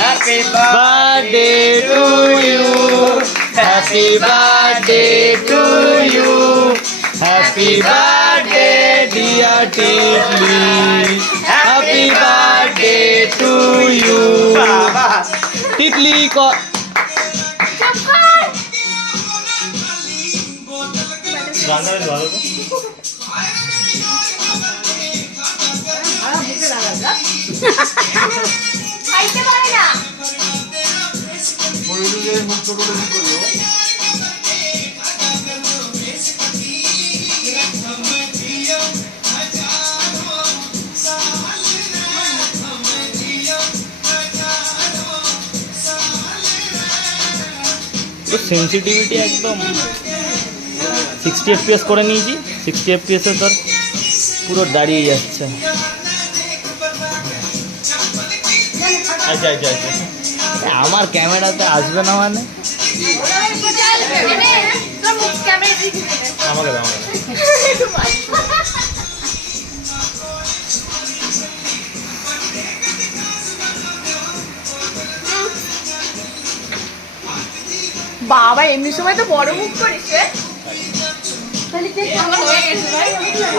Happy birthday to you. Happy birthday to you. Happy birthday dear Tikli. Happy birthday to you. Tikli ko. খাইতে পারে না। তো sensitivity একদম 60 fps করে নিয়েছি। 60 fps এ তোর পুরো দাঁড়িয়ে যাচ্ছে। আচ্ছা আচ্ছা আচ্ছা, আমার ক্যামেরাতে আসবে না মানে আমাকে দাও। বাবা এমনি সময় তো বড় মুখ করিস রে।